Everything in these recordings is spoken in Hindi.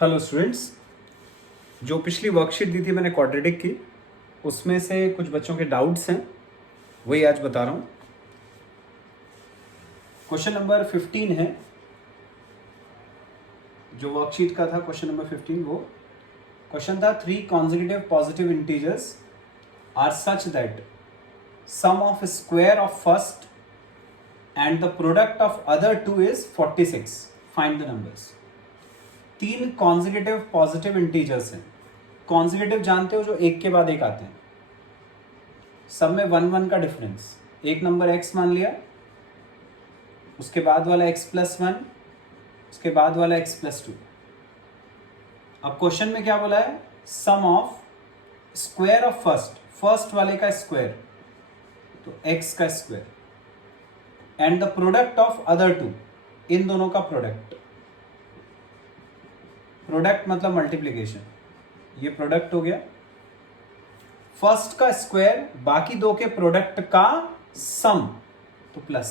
हेलो स्टूडेंट्स, जो पिछली वर्कशीट दी थी मैंने क्वाड्रेटिक की, उसमें से कुछ बच्चों के डाउट्स हैं, वही आज बता रहा हूँ। क्वेश्चन नंबर 15 है, जो वर्कशीट का था क्वेश्चन नंबर 15। वो क्वेश्चन था 3 consecutive positive integers are such that sum of square of first and the product of other two is 46. Find the numbers. 3 consecutive positive integers हैं। consecutive जानते हो, जो एक के बाद एक आते हैं, सब में 1 1 का डिफरेंस। एक नंबर x मान लिया, उसके बाद वाला x प्लस 1, उसके बाद वाला x प्लस 2। अब क्वेश्चन में क्या बोला है? Sum of square of first वाले का स्क्वायर, तो x का square, and the product of other two, इन दोनों का प्रोडक्ट। प्रोडक्ट मतलब मल्टीप्लीकेशन, ये प्रोडक्ट हो गया। फर्स्ट का स्क्वायर, बाकी दो के प्रोडक्ट का सम, तो प्लस,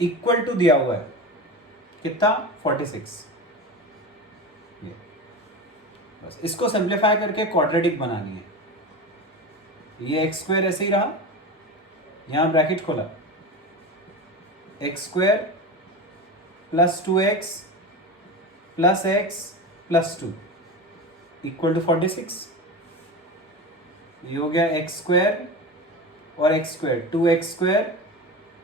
इक्वल टू दिया हुआ है कितना? 46। ये बस इसको सिंप्लीफाई करके क्वाड्रेटिक बनानी है। ये एक्स स्क्वायर ऐसे ही रहा, यहां ब्रैकेट खोला, x square plus 2x plus x plus 2 equal to 46। ये हो गया एक्स स्क्वायर और x square, 2x square,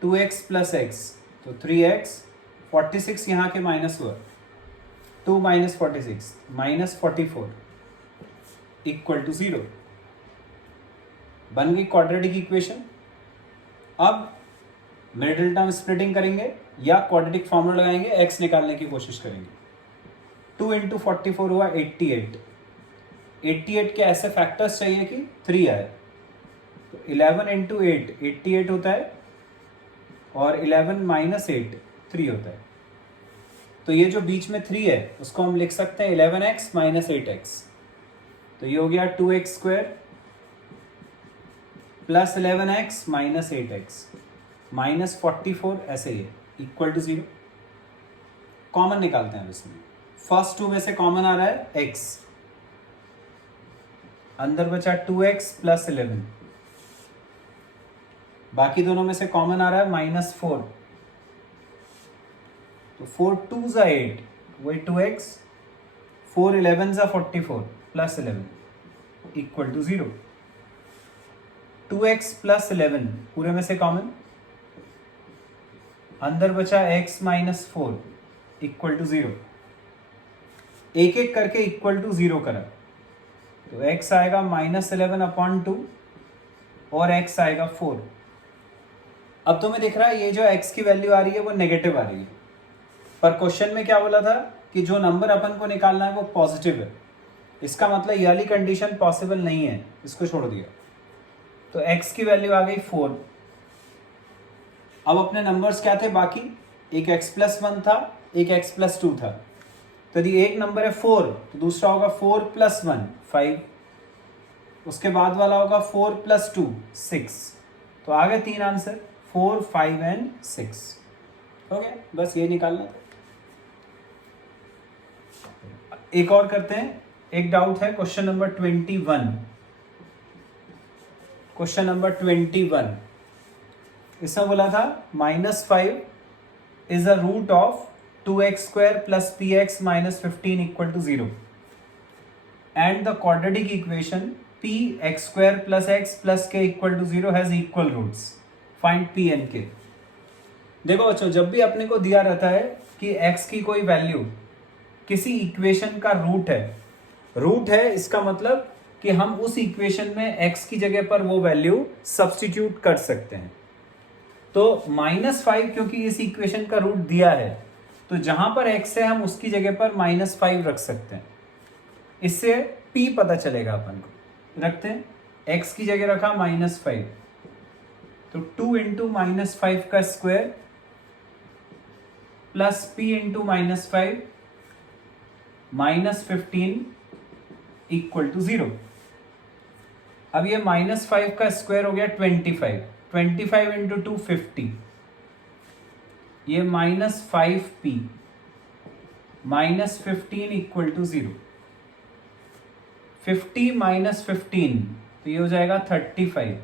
2x plus x, तो 3x, 46 यहाँ के माइनस हुआ, 2 माइनस 46 माइनस 44 इक्वल टू 0। बन गई क्वाड्रेटिक इक्वेशन। अब मिडिल टर्म स्प्लिटिंग करेंगे या क्वाड्रेटिक फॉर्मूला लगाएंगे, x निकालने की कोशिश करेंगे। 2 इंटू 44 हुआ 88। 88 के ऐसे फैक्टर्स चाहिए कि 3 आए, तो 11 इंटू 8 88 होता है, और 11 माइनस 8 3 होता है। तो ये जो बीच में 3 है उसको हम लिख सकते हैं 11x माइनस 8x। तो ये हो गया 2x square plus 11x minus 8x minus 44, ऐसे ही इक्वल टू 0। कॉमन निकालते हैं अब इसमें। फर्स्ट 2 में से कॉमन आ रहा है x, अंदर बचा 2x प्लस 11, बाकी दोनों में से कॉमन आ रहा है माइनस 4, तो 4 2 जा 8, वही 2x, 4 11 जा 44 plus 11 equal to 0। 2x plus 11 पूरे में से कॉमन, अंदर बचा x माइनस 4 इक्वल टू 0। एक एक करके इक्वल टू 0 करा, तो x आएगा माइनस 11/2 और x आएगा 4। अब तुम्हें दिख रहा है ये जो x की वैल्यू आ रही है वो नेगेटिव आ रही है, पर क्वेश्चन में क्या बोला था कि जो नंबर अपन को निकालना है वो पॉजिटिव है। इसका मतलब ये वाली कंडीशन पॉसिबल नहीं है, इसको छोड़ दिया। तो x की वैल्यू आ गई 4। अब अपने नंबर्स क्या थे बाकी? एक x प्लस 1 था, एक x प्लस 2 था। तो यदि एक नंबर है 4, तो दूसरा होगा 4 प्लस 1 5, उसके बाद वाला होगा 4 प्लस 2 6। तो आ गए 3 आंसर, 4 5 एंड 6 हो गया। बस ये निकालना था। एक और करते हैं, एक डाउट है क्वेश्चन नंबर 21। क्वेश्चन नंबर 21, इसमें बोला था -5 is a root of 2x square plus px minus 15 equal to 0, and the quadratic equation px square plus x plus k equal to 0 has equal roots. Find p and k। देखो बच्चों, जब भी अपने को दिया रहता है कि x की कोई वैल्यू किसी इक्वेशन का रूट है, इसका मतलब कि हम उस इक्वेशन में x की जगह पर वो वैल्यू सब्स्टिट्यूट कर सकते हैं। तो -5 क्योंकि इस इक्वेशन का रूट दिया है, तो जहां पर x है हम उसकी जगह पर -5 रख सकते हैं। इससे p पता चलेगा अपन को। रखते हैं, x की जगह रखा -5, तो 2 इंटू -5 का square plus p into -5 minus 15 equal to 0। अब ये -5 का स्क्वायर हो गया 25 इंटू 2 50, ये -5p -15 इक्वल टू 0। 50 माइनस 15 तो ये हो जाएगा 35।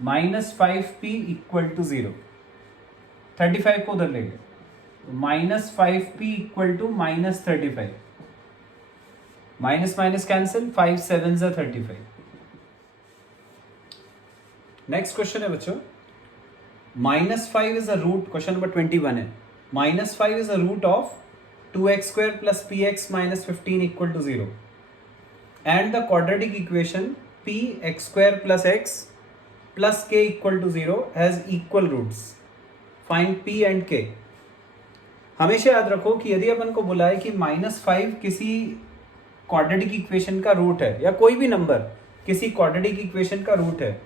-5p equal to 0। 35 को उधर ले गए तो -5p equal to -35। Minus minus cancel, 5 7 जा 35। नेक्स्ट क्वेश्चन है बच्चों, -5 is a root, question number 21 है। -5 is a root of 2x² plus px minus 15 equal to 0 and the quadratic equation px² plus x plus k equal to 0 has equal roots. Find p and k. हमेशा याद रखो कि यदि अपन को बोला है कि -5 किसी क्वाड्रेटिक इक्वेशन का रूट है या कोई भी नंबर किसी क्वाड्रेटिक इक्वेशन का रूट है,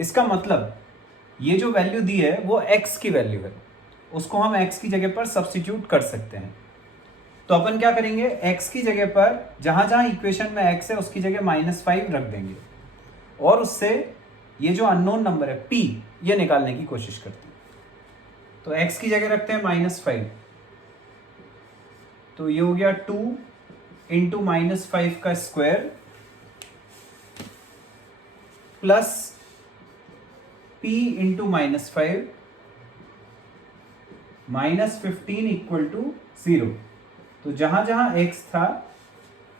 इसका मतलब ये जो वैल्यू दी है वो x की वैल्यू है, उसको हम x की जगह पर सब्स्टिट्यूट कर सकते हैं। तो अपन क्या करेंगे, x की जगह पर जहां जहां इक्वेशन में x है उसकी जगह -5 रख देंगे और उससे ये जो अननोन नंबर है p ये निकालने की कोशिश करते हैं। तो x की जगह रखते हैं -5, तो ये हो गया 2 इंटू -5 का square plus p into -5 -15 equal to 0। तो जहां जहां x था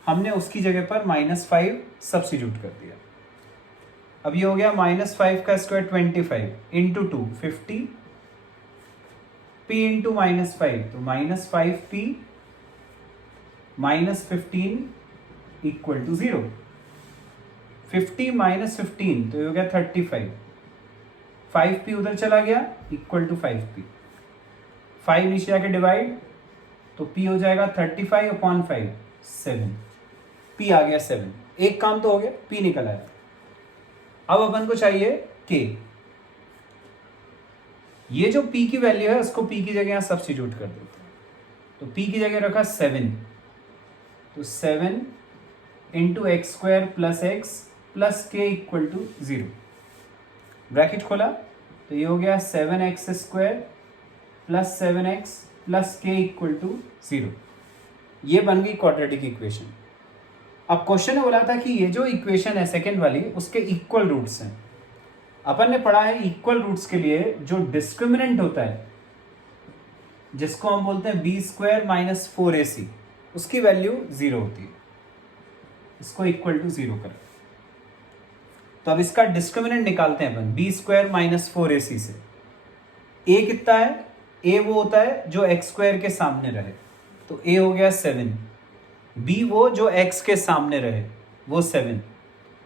हमने उसकी जगह पर -5 सब्स्टिट्यूट कर दिया। अब ये हो गया -5 का स्क्वायर 25 इंटू 2 50 p इंटू -5 तो -5p -15 इक्वल टू 0। 50 -15 तो ये हो गया 35। 5p उधर चला गया इक्वल टू 5p। 5 नीचे जाके डिवाइड तो p हो जाएगा 35 अपॉन 5 7। p आ गया 7। एक काम तो हो गया, p निकल आया। अब अपन को चाहिए k। ये जो p की वैल्यू है उसको p की जगह यहां सब्स्टिट्यूट कर देते हैं। तो p की जगह रखा 7, तो 7 into x² plus x plus k equal to 0। Bracket खोला तो ये हो गया 7x² plus 7x plus k equal to 0। ये बन गई क्वाड्रेटिक इक्वेशन। अब क्वेश्चन ने बोला था कि ये जो इक्वेशन है सेकेंड वाली उसके इक्वल रूट्स हैं। अपन ने पढ़ा है इक्वल रूट्स के लिए जो डिस्क्रिमिनेंट होता है जिसको हम बोलते हैं b² माइनस 4ac, उसकी वैल्यू 0 होती है। इसको इक्वल टू 0 करें तो अब इसका डिस्क्रिमिनेंट निकालते हैं अपन b² माइनस 4ac से। a कितना है, a वो होता है जो x² के सामने रहे, तो a हो गया 7। b वो जो x के सामने रहे वो 7।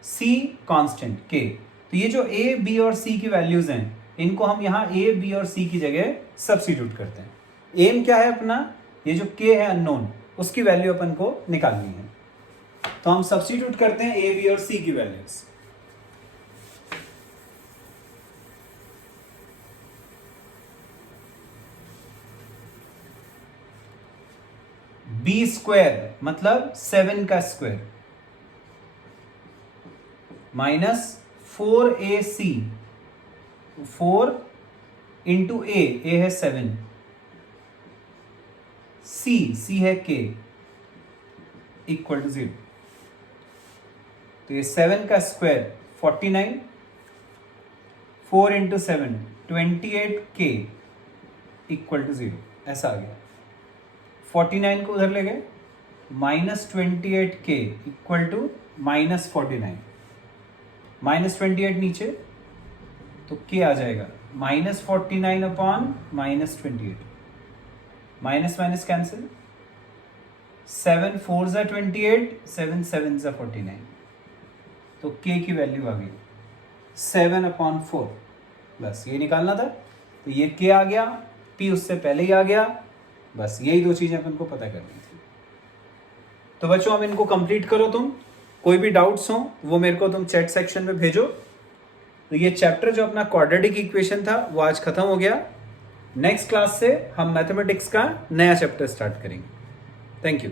c constant k। तो ये जो a b और c की वैल्यूज हैं इनको हम यहाँ a b और c की जगह सब्स्टिट्यूट करते हैं। एम क्या है अपना, ये जो k है अननोन उसकी वैल्यू अपन को निकालनी है, तो हम सब्स्टिट्यूट करते हैं a b और c की वैल्यूज। b² मतलब 7 का square minus 4ac, 4 into a है 7, c है k इक्वल टू 0। तो ये 7 का square 49, 4 into 7 28k equal to 0, ऐसा आ गया। 49 को उधर ले गए, -28k इक्वल टू -49, -28 नीचे तो k आ जाएगा -49 अपॉन -28, माइनस माइनस कैंसिल, 7 4 जा 28, 7 7 जा 49, तो k की वैल्यू आ गई 7 अपॉन 4 बस ये निकालना था। तो ये k आ गया, p उससे पहले ही आ गया, बस यही दो चीजें अपन को पता करनी थी। तो बच्चों अब इनको कंप्लीट करो तुम, कोई भी डाउट्स हो वो मेरे को तुम चैट सेक्शन में भेजो। तो ये चैप्टर जो अपना क्वाड्रेटिक इक्वेशन था वो आज खत्म हो गया। नेक्स्ट क्लास से हम मैथमेटिक्स का नया चैप्टर स्टार्ट करेंगे। Thank you.